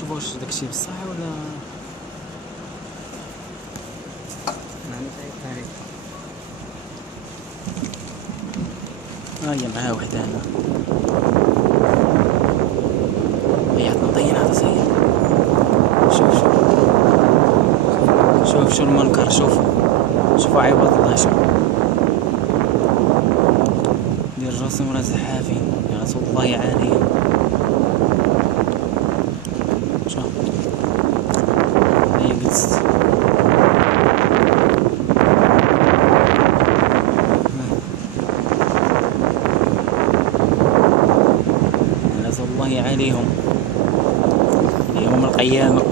نشوف واش داكشي بصح ولا ها هي معها وحده هنا. هي عطنا هذا سيد. شوف المنكر. شوفوا عباد الله. شوف ديال راسهم ولا زحافين يا رسول الله عليهم. شوف هي جلست رسول الله عليهم يوم القيامة.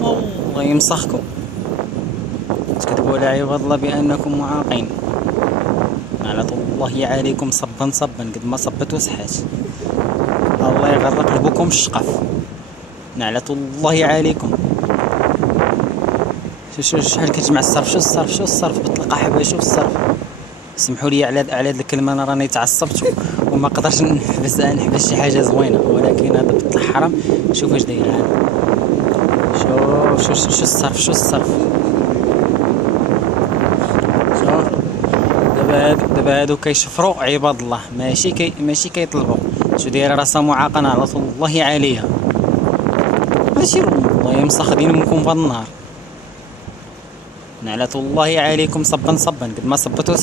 والله يمسخكم تكذبوا على عباد الله بأنكم معاقين. لعنة الله عليكم صبا قد ما صبت وسحات. الله يغرق قلبكم الشقف. لعنة الله عليكم. شحال كتجمع الصرف. شو الصرف بطلقة حبا. شوف الصرف. سمحوا لي على هاد الكلمة، انا راني تعصبت وما قدرتش نحبس شي حاجة زوينة، ولكن هذا بطل حرام. شوف اش داير هذا. شو الصرف. شوف دابا هادو كيشفروا عباد الله، ماشي كيطلبوا. شو دايره راسها معاقه على الله عليها. ماشي والله يمسخ دينكم في النار. نعلة الله عليكم صبا قد ما صبتوا